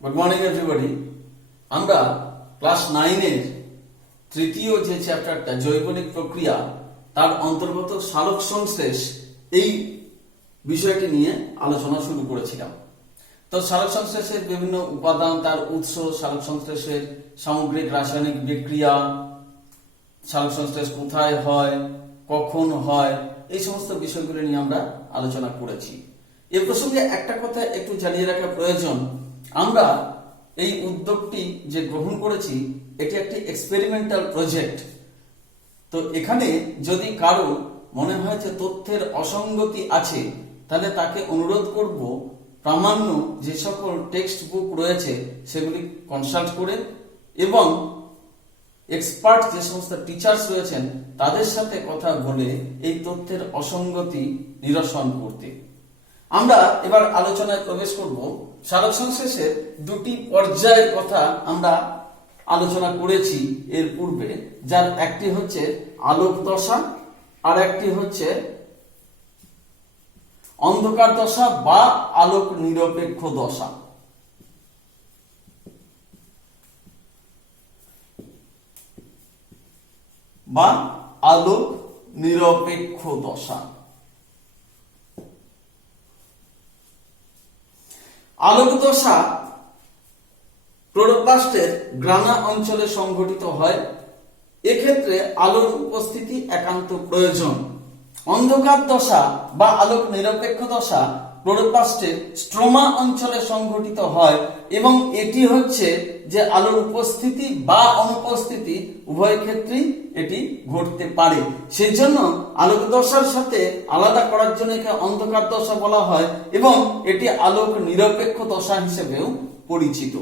Good morning everybody. আমরা class 9 এর তৃতীয় যে চ্যাপ্টারটা জৈবনিক প্রক্রিয়া তার অন্তর্গত সালোক সংশ্লেষ এই বিষয়টি নিয়ে আলোচনা শুরু করেছিলাম। তো সালোক সংশ্লেষের বিভিন্ন উপাদান, তার উৎস, সালোক সংশ্লেষের সামগ্রিক রাসায়নিক বিক্রিয়া, সালোক সংশ্লেষ কোথায় হয়, কখন হয়, এই সমস্ত বিষয়গুলো নিয়ে আমরা আলোচনা করেছি। এ প্রসঙ্গে একটা কথা একটু জানিয়ে রাখা প্রয়োজন, আমরা এই উদ্যোগটি যে গ্রহণ করেছি এটি একটি এক্সপেরিমেন্টাল প্রজেক্ট। তো এখানে যদি কারো মনে হয় যে তথ্যের অসঙ্গতি আছে, তাহলে তাকে অনুরোধ করব প্রামাণ্য যে সকল টেক্সট বুক রয়েছে সেগুলি কনসাল্ট করে এবং এক্সপার্ট যে সমস্ত টিচার্স রয়েছেন তাদের সাথে কথা বলে এই তথ্যের অসঙ্গতি নিরসন করতে। আমরা এবার আলোচনায় প্রবেশ করব। সালোক সংশ্লেষের দুটি পর্যায়ের কথা আমরা আলোচনা করেছি এর পূর্বে, যার একটি হচ্ছে আলোক দশা আর একটি হচ্ছে অন্ধকার দশা বা আলোক নিরপেক্ষ দশা। বা আলোক নিরপেক্ষ দশা। আলোক দশা ক্লোরোপ্লাস্টের গ্রানা অঞ্চলে সংঘটিত হয়, এক্ষেত্রে আলোর উপস্থিতি একান্ত প্রয়োজন। অন্ধকার দশা বা আলোক নিরপেক্ষ দশা ক্লোরোপ্লাস্টের স্ট্রোমা অঞ্চলে সংঘটিত হয় এবং এটি হচ্ছে যে আলোর উপস্থিতি বা অনুপস্থিতি উভয় ক্ষেত্রেই এটি ঘটতে পারে। সেজন্য আলোক দশার সাথে আলাদা করার জন্য একে অন্ধকার দশা বলা হয় এবং এটি আলোক নিরপেক্ষ দশা হিসেবেও পরিচিত।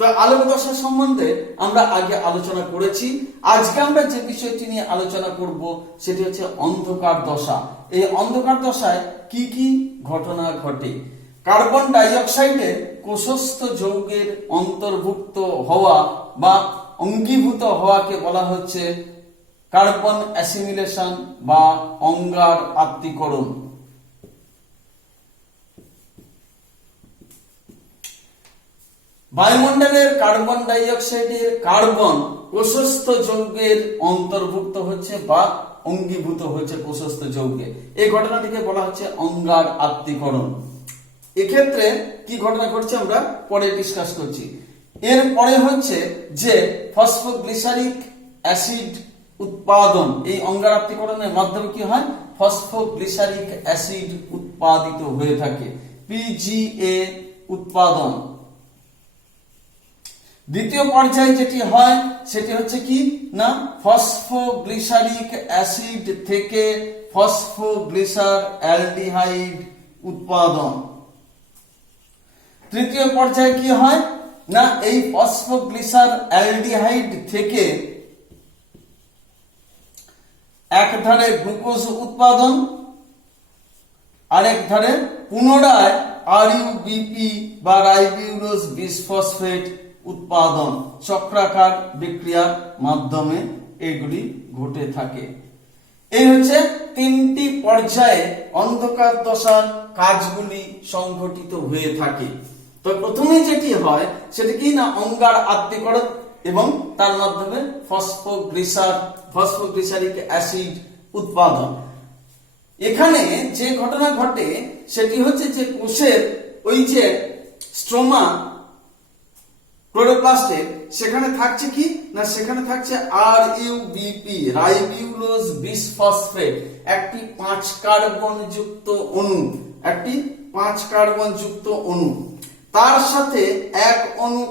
তো আলোক দশা সম্বন্ধে আমরা আগে আলোচনা করেছি। আজকে আমরা যে বিষয়টি নিয়ে আলোচনা করব সেটি হচ্ছে অন্ধকার দশা। এই অন্ধকার দশায় কি কি ঘটনা ঘটে? কার্বন ডাই অক্সাইডের কোষস্থ যৌগের অন্তর্ভুক্ত হওয়া বা অঙ্গীভূত হওয়াকে বলা হচ্ছে কার্বন অ্যাসিমিলেশন বা অঙ্গার আত্তীকরণ। বায়ুমণ্ডলের কার্বন ডাই অক্সাইডের কার্বন কোষস্থ যৌগের অন্তর্ভুক্ত হচ্ছে বা অঙ্গীভূত হচ্ছে কোষস্থ যৌগে, এই ঘটনাটিকে বলা হচ্ছে অঙ্গার আত্তীকরণ। এক্ষেত্রে কি ঘটনা ঘটছে আমরা পরে ডিসকাস করছি। এরপরে হচ্ছে যে ফসফোগ্লিসারিক অ্যাসিড উৎপাদন। এই অঙ্গার আত্তীকরণের মাধ্যমে কি হয়? ফসফোগ্লিসারিক অ্যাসিড উৎপাদিত হয়ে থাকে, পিজিএ উৎপাদন। দ্বিতীয় পর্যায়ে যেটি হয় সেটি হচ্ছে কি না, ফসফোগ্লিসারিক অ্যাসিড থেকে ফসফোগ্লিসার অ্যালডিহাইড উৎপাদন। তৃতীয় পর্যায়ে কি হয় না, এই ফসফোগ্লিসার অ্যালডিহাইড থেকে এক ধারে গ্লুকোজ উৎপাদন, আরেক ধারে পুনরায় আরইউবিপি বা রাইবিউলোজ বিসফসফেট উৎপাদন। চক্রাকার বিক্রিয়ার মাধ্যমে এগুলি ঘটে থাকে। এই হচ্ছে তিনটি পর্যায়ে অন্ধকার দশার কাজগুলি সংঘটিত হয়ে থাকে। তো প্রথমে যেটি হয় সেটি কি না, অঙ্গার আত্তীকরণ এবং তার মাধ্যমে ফসফোগ্লিসারিক অ্যাসিড উৎপাদন। এখানে যে ঘটনা ঘটে সেটি হচ্ছে যে কোষের ওই যে স্ট্রোমা ক্লোরোপ্লাস্টের, সেখানে থাকছে কি না, সেখানে থাকছে আরইউবিপি রাইবিউলোজ বিসফসফেট, একটি 5 কার্বন যুক্ত অণু, একটি 5 কার্বন যুক্ত অণু। তার সাথে এক অণু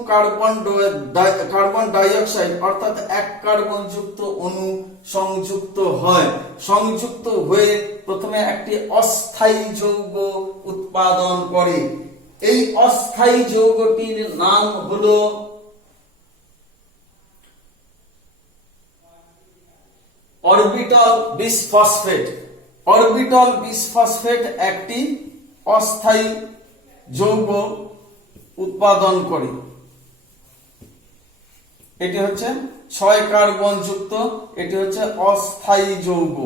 কার্বন ডাই অক্সাইড অর্থাৎ 1 কার্বন যুক্ত অণু সংযুক্ত হয়। সংযুক্ত হয়ে প্রথমে একটি অস্থায়ী যৌগ উৎপাদন করে। এই অস্থায়ী যৌগটির নাম হলো অরবিটাল বিসফসফেট। অরবিটাল বিসফসফেট একটি অস্থায়ী যৌগ উৎপাদন করে। এটি হচ্ছে 6 কার্বন যুক্ত, এটি হচ্ছে অস্থায়ী যৌগ।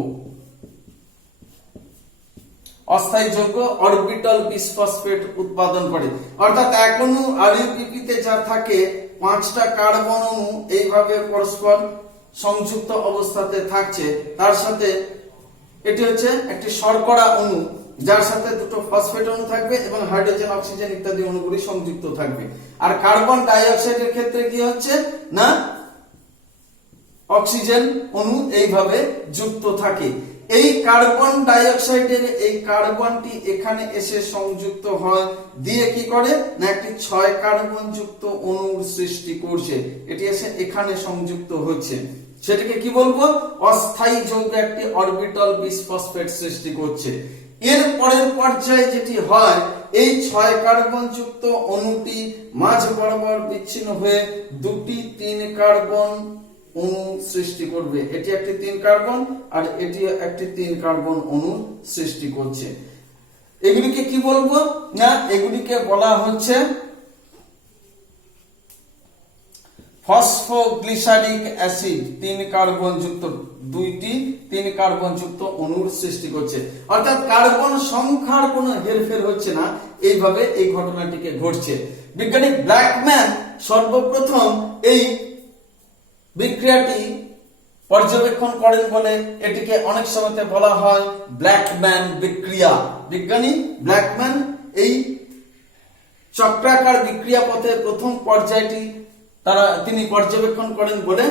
অস্থায়ী যৌগ অরবিটাল বিসফসফেট উৎপাদন করে। অর্থাৎ এক অণু আরইউপিপিতে যা থাকে 5টা কার্বন অণু এইভাবে পরস্পর সংযুক্ত অবস্থাতে থাকছে, তার সাথে এটি হচ্ছে একটি শর্করা অণু যার সাথে দুটো ফসফেট অণু থাকবে এবং হাইড্রোজেন অক্সিজেন ইত্যাদি অণুগুলি সংযুক্ত থাকবে। আর কার্বন ডাই অক্সাইডের ক্ষেত্রে কি হচ্ছে না অক্সিজেন অণু এইভাবে যুক্ত থাকে। এই কার্বন ডাই অক্সাইডের এই কার্বনটি এখানে এসে সংযুক্ত হয়, দিয়ে কি করে না একটি 6 কার্বন যুক্ত অণুর সৃষ্টি করছে। এটি এসে এখানে সংযুক্ত হচ্ছে, সেটাকে কি বলবো অস্থায়ী যৌগ একটি অরবিটাল বিসফসফেট সৃষ্টি করছে। এর পরের পর্যায়ে যেটি হয়, এই 6 কার্বন যুক্ত অণুটি মাঝ বরাবর বিচ্ছিন্ন হয়ে দুটি 3 কার্বন অণু সৃষ্টি করবে। এটি একটি 3 কার্বন আর এটি একটি 3 কার্বন অণু সৃষ্টি করছে। এগুলিকে কি বলবো না এগুলিকে বলা হচ্ছে ফসফোগ্লিসারিক অ্যাসিড। 3 কার্বন যুক্ত দুইটি 3 কার্বন যুক্ত অণুর সৃষ্টি করছে। অর্থাৎ কার্বন সংখ্যার কোনো হেরফের হচ্ছে না, এইভাবে এই ঘটনাটিকে ঘটছে। বিজ্ঞানী ব্ল্যাকম্যান সর্বপ্রথম এই বিক্রিয়াটি পর্যবেক্ষণ করেন বলে এটিকে অনেক সময়তে বলা হয় ব্ল্যাকম্যান বিক্রিয়া। বিজ্ঞানী ব্ল্যাকম্যান এই চক্রাকার বিক্রিয়া পথে প্রথম পর্যায়টি তিনি পর্যবেক্ষণ করেন বলে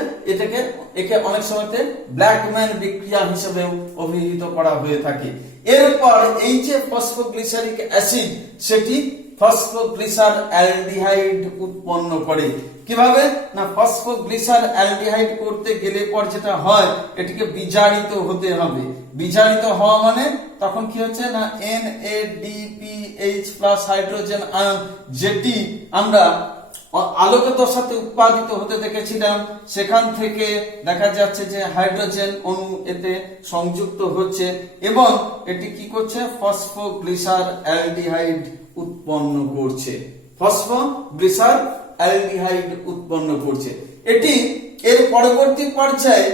একে অনেক সময়তে ব্ল্যাকম্যান বিক্রিয়া হিসেবেও অভিহিত করা হয়ে থাকে। এরপর এই যে ফসফোগ্লিসারিক অ্যাসিড সেটি ফসফোগ্লিসার অ্যালডিহাইড উৎপন্ন করে। কিভাবে না ফসফোগ্লিসার অ্যালডিহাইড করতে গেলে পর যেটা হয় এটিকে বিজারিত হতে হবে। বিজারিত হওয়া মানে তখন কি হচ্ছে না NADPH+ হাইড্রোজেন আয়ন, যেটি আমরা আলোকের সাথে উৎপাদিত হতে দেখেছিলাম, সেখান থেকে দেখা যাচ্ছে যে হাইড্রোজেন অণু এতে সংযুক্ত হচ্ছে এবং এটি কি করছে ফসফোগ্লিসার অ্যালডিহাইড উৎপন্ন করছে। ফসফোগ্লিসার অ্যালডিহাইড উৎপন্ন করছে। এটি এর পরবর্তী পর্যায়ে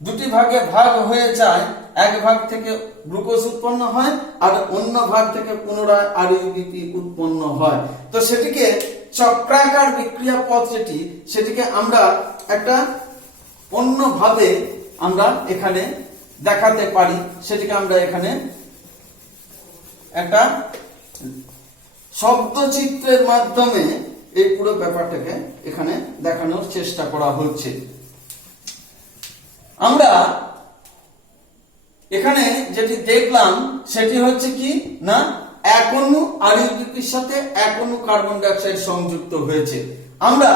দুটি ভাগে ভাগ হয়ে যায়। এক ভাগ থেকে গ্লুকোজ উৎপন্ন হয় আর অন্য ভাগ থেকে পুনরায় আরইউপিপি উৎপন্ন হয়। তো সেটিকে চক্রাকার বিক্রিয়া পথ যেটি সেটিকে আমরা একটা অন্যভাবে আমরা এখানে দেখাতে পারি। সেটিকে আমরা এখানে একটা শব্দচিত্রের মাধ্যমে এই পুরো ব্যাপারটাকে এখানে দেখানোর চেষ্টা করা হচ্ছে। আমরা এখানে যেটি দেখলাম সেটি হচ্ছে কি না এক অণু আরইউপিপির সাথে এক অণু কার্বন ডাই অক্সাইড সংযুক্ত হয়েছে। আমরা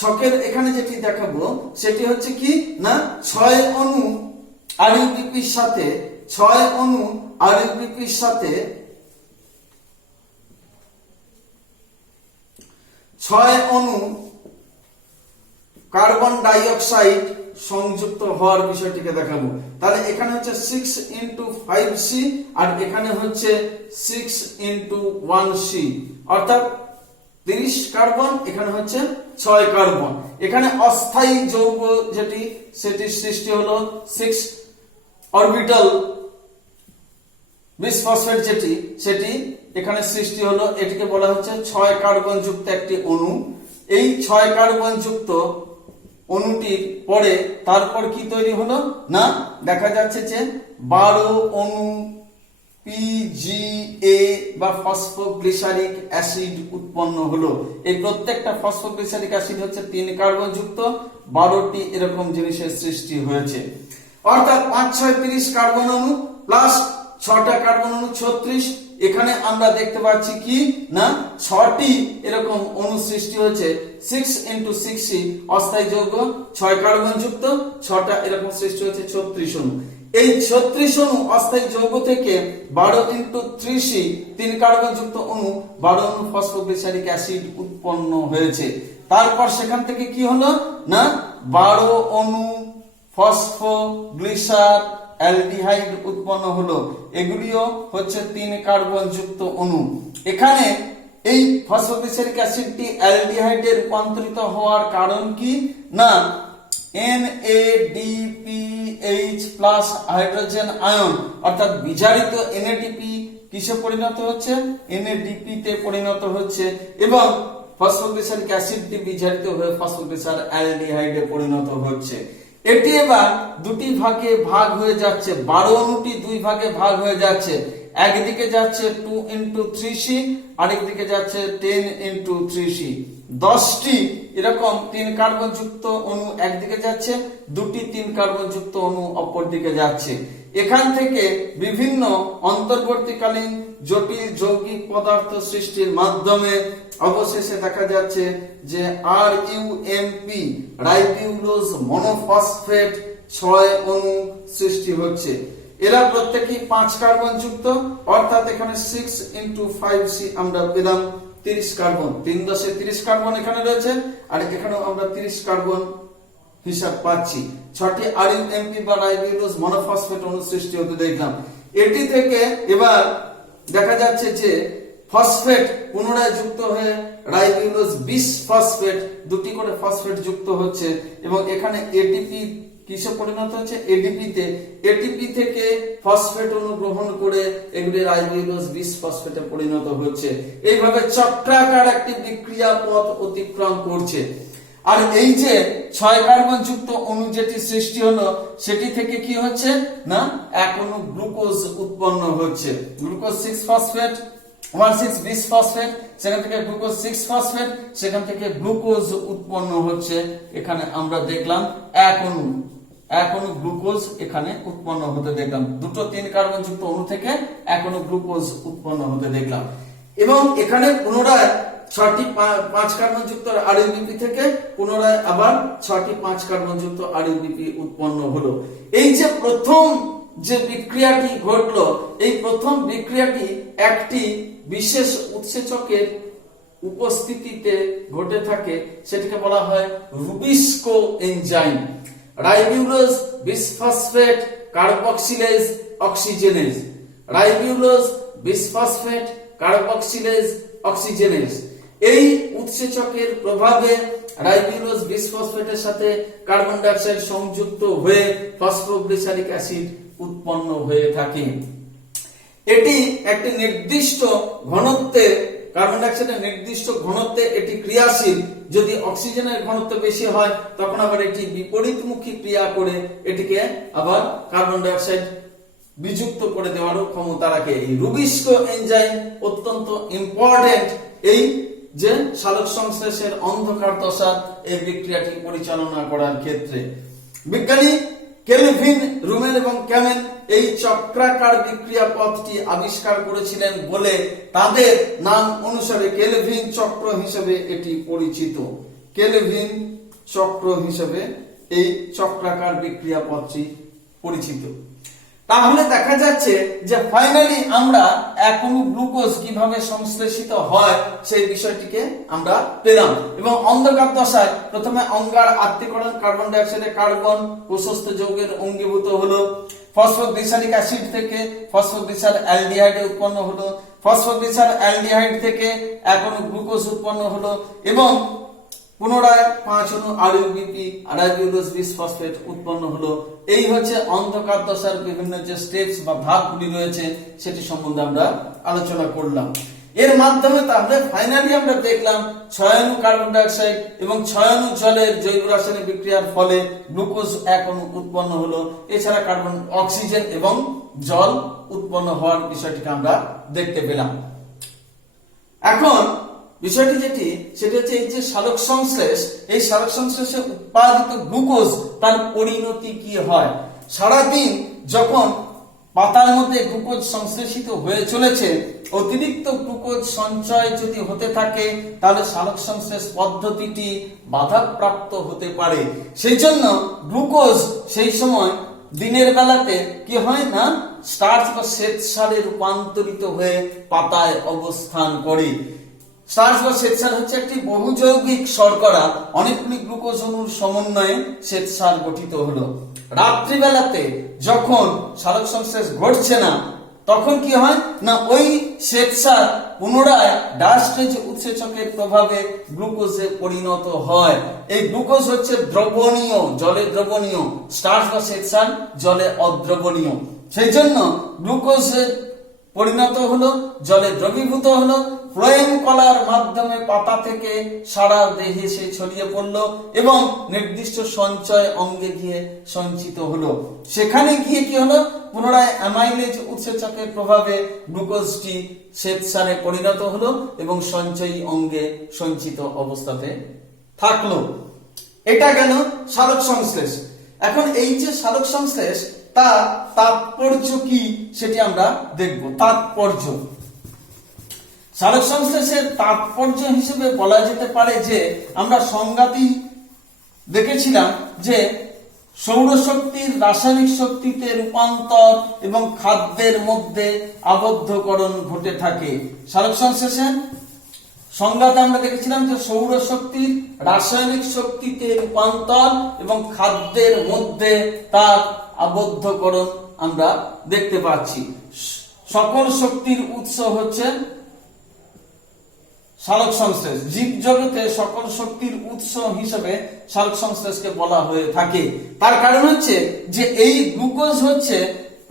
ছকের এখানে যেটি দেখাবো সেটি হচ্ছে কি না 6 অণু আরইউপিপির সাথে 6 অণু আরইউপিপির সাথে 6 অণু কার্বন ডাই অক্সাইড সংযুক্ত হওয়ার বিষয়টিকে দেখাবো। তাহলে এখানে হচ্ছে 6 × 5C আর এখানে হচ্ছে 6 × 1C, অর্থাৎ 30 কার্বন, এখানে হচ্ছে 6 কার্বন। এখানে অস্থায়ী যৌগ যেটি সেটি সৃষ্টি হলো 6 অরবিটাল বিসফসফেট যেটি সেটি এখানে সৃষ্টি হলো। এটিকে বলা হচ্ছে 6 কার্বন যুক্ত একটি অণু। এই 6 কার্বন যুক্ত অণুটির পরে তারপর কি তৈরি হলো না দেখা যাচ্ছে যে 12 অণু PGA বা ফসফোগ্লিসারিক অ্যাসিড উৎপন্ন হলো। এই প্রত্যেকটা ফসফোগ্লিসারিক অ্যাসিড হচ্ছে 3 কার্বন যুক্ত, 12টি এরকম জিনিসের সৃষ্টি হয়েছে। অর্থাৎ 5 6 30 কার্বন অণু প্লাস 6টা কার্বন অণু 36। এখানে আমরা দেখতে পাচ্ছি কি না 6টি এরকম অণু সৃষ্টি হয়েছে। 6 × 6C অস্থায়ী যৌগ 6 কার্বন যুক্ত, 6টা এরকম সৃষ্টি হয়েছে 36 অণু। এই 36 অণু অস্থায়ী যৌগ থেকে 12 × 3C 3 কার্বন যুক্ত অণু 12 অণু ফসফোগ্লিসারিক অ্যাসিড উৎপন্ন হয়েছে। তারপর সেখান থেকে কি হলো না 12 অণু ফসফোগ্লিসার অ্যালডিহাইড উৎপন্ন হলো। এগুলিও হচ্ছে 3 কার্বন যুক্ত অণু। এখানে এই ফসফোগ্লিসারিক অ্যাসিডটি অ্যালডিহাইডে রূপান্তরিত হওয়ার কারণ কি না NADPH+ হাইড্রোজেন আয়ন, অর্থাৎ বিজারিত NADP কিসে পরিণত হচ্ছে, NADP তে পরিণত হচ্ছে এবং ফসফোগ্লিসারিক অ্যাসিডটি বিজারিত হয়ে ফসফোগ্লিসার অ্যালডিহাইডে পরিণত হচ্ছে। এটি এবার দুটি ভাগে ভাগ হয়ে যাচ্ছে, 12 অণুটি দুই ভাগে ভাগ হয়ে যাচ্ছে। একদিকে যাচ্ছে 2 × 3C, আরেকদিকে যাচ্ছে 10 × 3C। 10টি এরকম 3 কার্বন যুক্ত অণু একদিকে যাচ্ছে, দুটি 3 কার্বন যুক্ত অণু অপর দিকে যাচ্ছে। এখান থেকে বিভিন্ন অন্তর্বর্তীকালীন জটিল যৌগিক পদার্থ সৃষ্টির মাধ্যমে অবশেষে দেখা যাচ্ছে যে RUMP রাইবিউলোজ মনোফসফেট 6 অণু সৃষ্টি হচ্ছে। এরা প্রত্যেকই 5 কার্বন যুক্ত, অর্থাৎ এখানে 6 × 5C আমরা পেলাম 30 কার্বন। 3 × 10 30 কার্বন এখানে রয়েছে, আর এখানেও আমরা 30 কার্বন হিসাব পাচ্ছি। 6টি RUMP বা রাইবিউলোজ মনোফসফেট অণু সৃষ্টি হতে দেখলাম। এটি থেকে এবার দেখা যাচ্ছে যে ফসফেট পুনরায় যুক্ত হয়ে রাইবিউলোজ বিসফসফেট, দুটি করে ফসফেট যুক্ত হচ্ছে এবং এখানে ATP কিসে পরিণত হচ্ছে, ADP তে। ATP থেকে ফসফেট অণু গ্রহণ করে এগুলি রাইবিউলোজ বিসফসফেটে পরিণত হচ্ছে। এইভাবে চক্রাকার একটি বিক্রিয়া পথ অতিক্রম করছে। আর এই যে 6 কার্বন যুক্ত অণু যেটি সৃষ্টি হলো, সেটি থেকে কি হচ্ছে না এক অণু গ্লুকোজ উৎপন্ন হচ্ছে। গ্লুকোজ 6 ফসফেট 1,6 বিসফসফেট, সেখান থেকে গ্লুকোজ 6 ফসফেট, সেখান থেকে গ্লুকোজ উৎপন্ন হচ্ছে। এখানে আমরা দেখলাম এক অণু গ্লুকোজ এখানে উৎপন্ন হতে দেখলাম। দুটো 3 কার্বন যুক্ত অণু থেকে এক অণু গ্লুকোজ উৎপন্ন হতে দেখলাম। এবং এখানে পুনরায় 6টি 5 কার্বন যুক্ত RUBP থেকে পুনরায় আবার 6টি 5 কার্বন যুক্ত RUBP উৎপন্ন হলো। এই যে প্রথম যে বিক্রিয়াটি ঘটলো, এই প্রথম বিক্রিয়াটি একটি বিশেষ উৎসেচকের উপস্থিতিতে ঘটে থাকে, সেটাকে বলা হয় rubisco enzyme. Ribulose bisphosphate carboxylase অক্সিজেনেজ, ribulose bisphosphate carboxylase অক্সিজেনেজ। এই উৎসেচকের প্রভাবে রাইবিউলোজ বিসফসফেটের সাথে কার্বন ডাই অক্সাইড সংযুক্ত হয়ে ফসফোগ্লিসারিক অ্যাসিড উৎপন্ন হয়ে থাকে। এটি একটি নির্দিষ্ট ঘনত্বে, কার্বন ডাই অক্সাইডের নির্দিষ্ট ঘনত্বে এটি ক্রিয়াশীল। যদি অক্সিজেনের ঘনত্ব বেশি হয় তখন আবার এটি বিপরীতমুখী ক্রিয়া করে এটিকে আবার কার্বন ডাই অক্সাইড বিযুক্ত করে দেওয়ারও ক্ষমতা রাখে। এই রুবিস্কো এনজাইম অত্যন্ত ইম্পর্টেন্ট এই যে সালোক সংশ্লেষের অন্ধকার দশা এই বিক্রিয়াটি পরিচালনা করার ক্ষেত্রে। বিজ্ঞানী কেলভিন, রুমেল এবং ক্যামেন এই চক্রাকার বিক্রিয়া পথটি আবিষ্কার করেছিলেন বলে তাদের নাম অনুসারে কেলভিন চক্র হিসেবে এটি পরিচিত। কেলভিন চক্র হিসেবে এই চক্রাকার বিক্রিয়া পথটি পরিচিত। তাহলে দেখা যাচ্ছে যে ফাইনালি আমরা এক অণু গ্লুকোজ কিভাবে সংশ্লেষিত হয় সেই বিষয়টিকে আমরা পেলাম। এবং অন্ধকার দশায় প্রথমে অঙ্গার আত্তীকরণ, কার্বন ডাই অক্সাইডে কার্বন প্রশস্ত যৌগের অঙ্গীভূত হলো। ফসফোগ্লিসারিক অ্যাসিড থেকে ফসফোগ্লিসার অ্যালডিহাইড উৎপন্ন হলো। ফসফোগ্লিসার অ্যালডিহাইড থেকে এক অণু গ্লুকোজ উৎপন্ন হলো এবং পুনরায় 5 অণু RUBP রাইবিউলোজ বিসফসফেট উৎপন্ন হলো। এই হচ্ছে অন্ধকার দশার বিভিন্ন যে স্টেপস বা ধাপগুলি রয়েছে সেটি সম্বন্ধে আমরা আলোচনা করলাম। এর মাধ্যমে তাহলে ফাইনালি আমরা দেখলাম 6 অণু কার্বন ডাই অক্সাইড এবং 6 অণু জলের জৈব রাসায়নিক বিক্রিয়ার ফলে গ্লুকোজ এক অণু উৎপন্ন হলো। এছাড়া কার্বন, অক্সিজেন এবং জল উৎপন্ন হওয়ার বিষয়টিকে আমরা দেখতে পেলাম। এখন বিষয়টি যেটি সেটা হচ্ছে এই যে সালোক সংশ্লেষ, এই সালোক সংশ্লেষে উৎপাদিত গ্লুকোজ তার পরিণতি কি হয়। সারাদিন যখন পাতার মধ্যে গ্লুকোজ সংশ্লেষিত হয়ে চলেছে, অতিরিক্ত গ্লুকোজ সঞ্চয় যদি হতে থাকে তাহলে সালোক সংশ্লেষ পদ্ধতিটি বাধাপ্রাপ্ত হতে পারে। সেই জন্য গ্লুকোজ সেই সময় দিনের বেলাতে কি হয় না স্টার্চ বা শ্বেতসারে রূপান্তরিত হয়ে পাতায় অবস্থান করে। স্টার্চ বা শ্বেতসার হচ্ছে একটি বহুযৌগিক শর্করা, অনেকগুলি গ্লুকোজ অণুর সমন্বয়ে শ্বেতসার গঠিত হলো। রাত্রিবেলাতে যখন সালোক সংশ্লেষ ঘটছে না তখন কি হয় না ওই শ্বেতসার পুনরায় ডায়াস্টেজ উৎসেচকের প্রভাবে গ্লুকোজে পরিণত হয়। এই গ্লুকোজ হচ্ছে দ্রবণীয়, জলে দ্রবণীয়, স্টার্চ বা শ্বেতসার জলে অদ্রবণীয়। সেই জন্য গ্লুকোজের পরিণত হলো, জলে দ্রবীভূত হলো, ফ্লোয়েম কলার মাধ্যমে পাতা থেকে সারা দেহে সে ছড়িয়ে পড়লো এবং নির্দিষ্ট সঞ্চয় অঙ্গে গিয়ে সঞ্চিত হলো। সেখানে গিয়ে কি হলো, পুনরায় অ্যামাইলেজ উৎসেচকের প্রভাবে গ্লুকোজটি শ্বেতসারে পরিণত হলো এবং সঞ্চয়ী অঙ্গে সঞ্চিত অবস্থাতে থাকলো। এটা গেল সালোক সংশ্লেষ। এখন এই যে সালোক সংশ্লেষ, তা তাৎপর্য কি সেটি আমরা দেখব। তাৎপর্য, সালোক সংশ্লেষের তাৎপর্য হিসেবে বলা যেতে পারে যে আমরা সংজ্ঞাতেই দেখেছিলাম যে সৌরশক্তির রাসায়নিক শক্তিতে রূপান্তর এবং খাদ্যের মধ্যে আবদ্ধকরণ ঘটে থাকে। সালোক সংশ্লেষের সংজ্ঞাতে আমরা দেখেছিলাম যে সৌরশক্তির রাসায়নিক শক্তিতে রূপান্তর এবং খাদ্যের মধ্যে তার আবদ্ধকরণ আমরা দেখতে পাচ্ছি। সকল শক্তির উৎস হচ্ছে সালোক সংশ্লেষ। জীব জগতে সকল শক্তির উৎস হিসেবে সালোক সংশ্লেষকে বলা হয়ে থাকে। তার কারণ হচ্ছে যে এই গ্লুকোজ হচ্ছে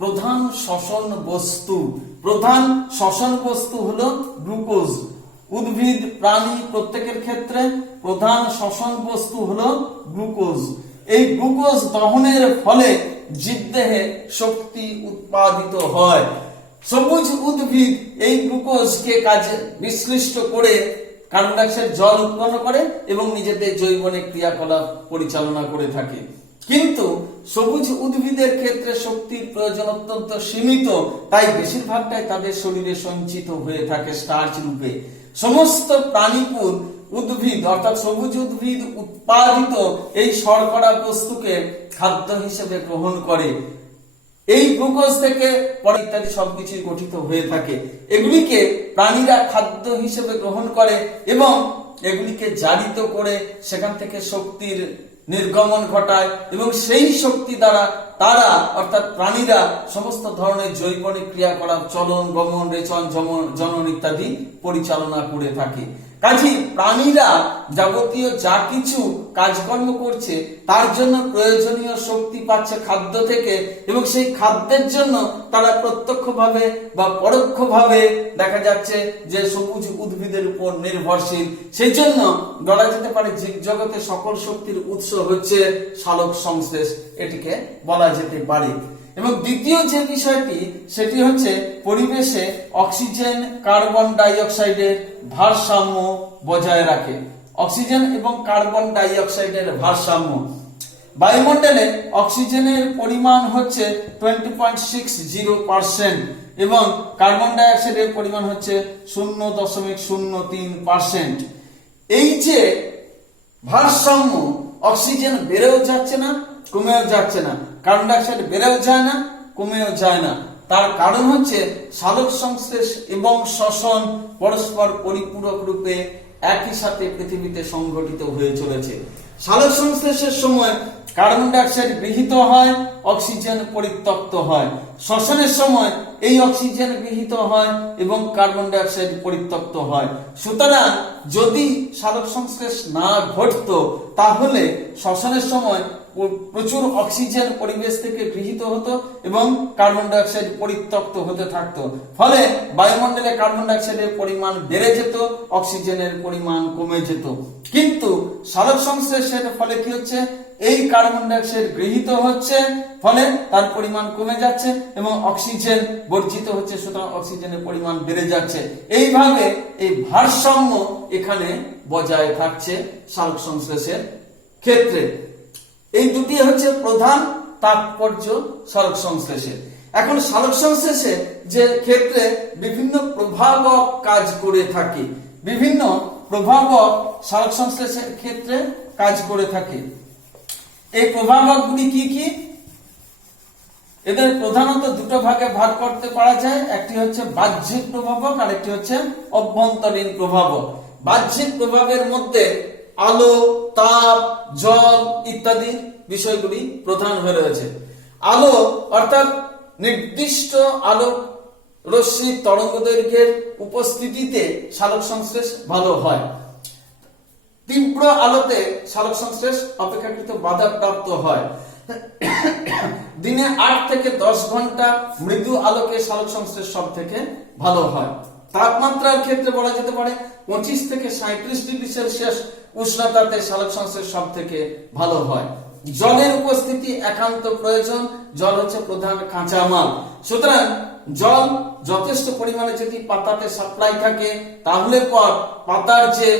প্রধান শ্বসন বস্তু। প্রধান শ্বসন বস্তু হলো গ্লুকোজ। উদ্ভিদ, প্রাণী প্রত্যেকের ক্ষেত্রে প্রধান শ্বসন বস্তু হলো গ্লুকোজ। এই গ্লুকোজ দহনের ফলে জীবদেহে শক্তি উৎপাদিত হয়। সবুজ উদ্ভিদ এই গ্লুকোজকে কাজে বিশ্লিষ্ট করে কার্বন ডাই অক্সাইড জল উৎপন্ন করে এবং নিজেদের জৈবনিক ক্রিয়াকলাপ পরিচালনা করে থাকে। কিন্তু সবুজ উদ্ভিদের ক্ষেত্রে শক্তির প্রয়োজন অত্যন্ত সীমিত, তাই বেশিরভাগটাই তাদের শরীরে সঞ্চিত হয়ে থাকে স্টার্চ রূপে। সমস্ত প্রাণীকুল উদ্ভিদ অর্থাৎ সবুজ উদ্ভিদ উৎপাদিত এই শর্করা বস্তুকে খাদ্য হিসেবে গ্রহণ করে। এই গ্লুকোজ থেকে পরে ইত্যাদি সবকিছু গঠিত হয়ে থাকে। এগুলিকে প্রাণীরা খাদ্য হিসেবে গ্রহণ করে এবং এগুলিকে জারিত করে সেখান থেকে শক্তির নির্গমন ঘটায় এবং সেই শক্তি দ্বারা তারা অর্থাৎ প্রাণীরা সমস্ত ধরনের জৈবনিক ক্রিয়াকলাপ, চলন, গমন, রেচন, জনন ইত্যাদি পরিচালনা করে থাকে। কাজেই প্রাণীরা যাবতীয় যা কিছু কাজকর্ম করছে তার জন্য প্রয়োজনীয় শক্তি পাচ্ছে খাদ্য থেকে এবং সেই খাদ্যের জন্য তারা প্রত্যক্ষভাবে বা পরোক্ষভাবে দেখা যাচ্ছে যে সবুজ উদ্ভিদের উপর নির্ভরশীল। সেই জন্য বলা যেতে পারে জীব জগতে সকল শক্তির উৎস হচ্ছে সালোক সংশ্লেষ, এটিকে বলা যেতে পারে। এবং দ্বিতীয় যে বিষয়টি সেটি হচ্ছে পরিবেশে অক্সিজেন কার্বন ডাই অক্সাইডের ভারসাম্য বজায় রাখে। অক্সিজেন এবং কার্বন ডাই অক্সাইডের ভারসাম্য। বায়ুমণ্ডলে অক্সিজেনের পরিমাণ হচ্ছে 20.60% এবং কার্বন ডাই অক্সাইডের পরিমাণ হচ্ছে 0.03%। এই যে ভারসাম্য, অক্সিজেন বেড়েও যাচ্ছে না, কমেও যাচ্ছে না, কার্বন ডাই অক্সাইড বেড়েও যায় না, কমেও যায় না। তার কারণ হচ্ছে সালোক সংশ্লেষ এবং শ্বসন পরস্পর পরিপূরক রূপে একই সাথে পৃথিবীতে সংঘটিত হয়ে চলেছে। সালোক সংশ্লেষের সময় কার্বন ডাই অক্সাইড গৃহীত হয়, অক্সিজেন পরিত্যক্ত হয়। শ্বসনের সময় এই অক্সিজেন গৃহীত হয় এবং কার্বন ডাই অক্সাইড পরিত্যক্ত হয়। সুতরাং যদি সালোক সংশ্লেষ না ঘটতো তাহলে শ্বসনের সময় প্রচুর অক্সিজেন পরিবেশ থেকে গৃহীত হতো এবং কার্বন ডাই অক্সাইড পরিত্যক্ত হতে থাকতো। ফলে বায়ুমণ্ডলে কার্বন ডাই অক্সাইডের পরিমাণ বেড়ে যেত, অক্সিজেনের পরিমাণ কমে যেত। কিন্তু সালোক সংশ্লেষের ফলে কি হচ্ছে, এই কার্বন ডাই অক্সাইড গৃহীত হচ্ছে, ফলে তার পরিমাণ কমে যাচ্ছে এবং অক্সিজেন বর্জিত হচ্ছে, সুতরাং অক্সিজেনের পরিমাণ বেড়ে যাচ্ছে। এইভাবে এই ভারসাম্য এখানে বজায় থাকছে সালোক সংশ্লেষের ক্ষেত্রে। এই দুটি হচ্ছে প্রধান তাৎপর্য সালোক সংশ্লেষের। এখন সালোক সংশ্লেষে যে ক্ষেত্রে বিভিন্ন প্রভাবক কাজ করে থাকে, বিভিন্ন প্রভাবক সালোক সংশ্লেষের ক্ষেত্রে কাজ করে থাকে। এই প্রভাবকগুলি কি কি? এদের প্রধানত দুটো ভাগে ভাগ করতে পারা যায়। একটি হচ্ছে বাহ্যিক প্রভাবক আর একটি হচ্ছে অভ্যন্তরীণ প্রভাবক। বাহ্যিক প্রভাবের মধ্যে আলো, তাপ, জল ইত্যাদি বিষয়গুলি প্রধান হয়ে রয়েছে। আলো অর্থাৎ নির্দিষ্ট আলোক রশ্মি তরঙ্গ দৈর্ঘ্যের উপস্থিতিতে সালোক সংশ্লেষ ভালো হয়। তীব্র আলোতে সালোক সংশ্লেষ অপেক্ষাকৃত বাধাপ্রাপ্ত হয়। দিনে 8 থেকে 10 ঘন্টা মৃদু আলোকে সালোক সংশ্লেষ সব থেকে ভালো হয়। তাপমাত্রার ক্ষেত্রে বলা যেতে পারে 25 থেকে 37 ডিগ্রি সেলসিয়াস উষ্ণতাতে সালোক সংশ্লেষ সব থেকে ভালো হয়। জলের উপস্থিতি একান্ত প্রয়োজন, জল হচ্ছে প্রধান কাঁচামাল। সুতরাং জল যথেষ্ট পরিমাণে যদি পাতাতে সাপ্লাই থাকে তাহলে পর পাতার যে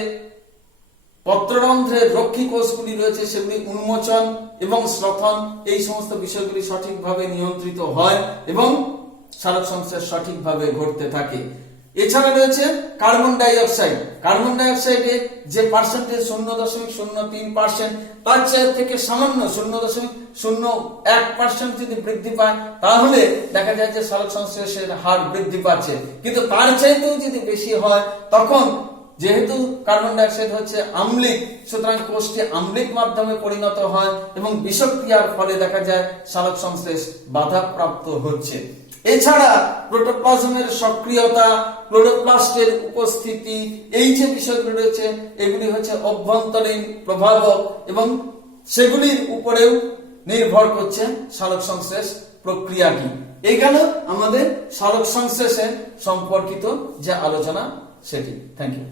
পত্ররন্ধ্রের রক্ষী কোষগুলি রয়েছে সেগুলি উন্মোচন এবং শ্লথন এই সমস্ত বিষয়গুলি সঠিকভাবে নিয়ন্ত্রিত হয় এবং সালোক সংশ্লেষ সঠিকভাবে ঘটতে থাকে। এছাড়া রয়েছে carbon die oxide. Carbon die অক্সাইডে যে পার্সেন্টেজ 0.03%, তার চেয়ে থেকে সামান্য 0.01% যদি বৃদ্ধি পায় তাহলে দেখা যায় যে সালোক সংশ্লেষের হার বৃদ্ধি পাচ্ছে। কিন্তু তার চাইতেও যদি বেশি হয় তখন যেহেতু কার্বন ডাই অক্সাইড হচ্ছে আম্লিক, সুতরাং কোষটি আম্লিক মাধ্যমে পরিণত হয় এবং বিষক্রিয়ার ফলে দেখা যায় সালোক সংশ্লেষ বাধাপ্রাপ্ত হচ্ছে। এছাড়া প্রোটোপ্লাজমের সক্রিয়তা, ক্লোরোপ্লাস্টের উপস্থিতি এই যে বিষয়গুলি রয়েছে এগুলি হচ্ছে অভ্যন্তরীণ প্রভাবক এবং সেগুলির উপরেও নির্ভর করছে সালোক সংশ্লেষ প্রক্রিয়াটি। এই গেল আমাদের সালোক সংশ্লেষের সম্পর্কিত যে আলোচনা সেটি। Thank you.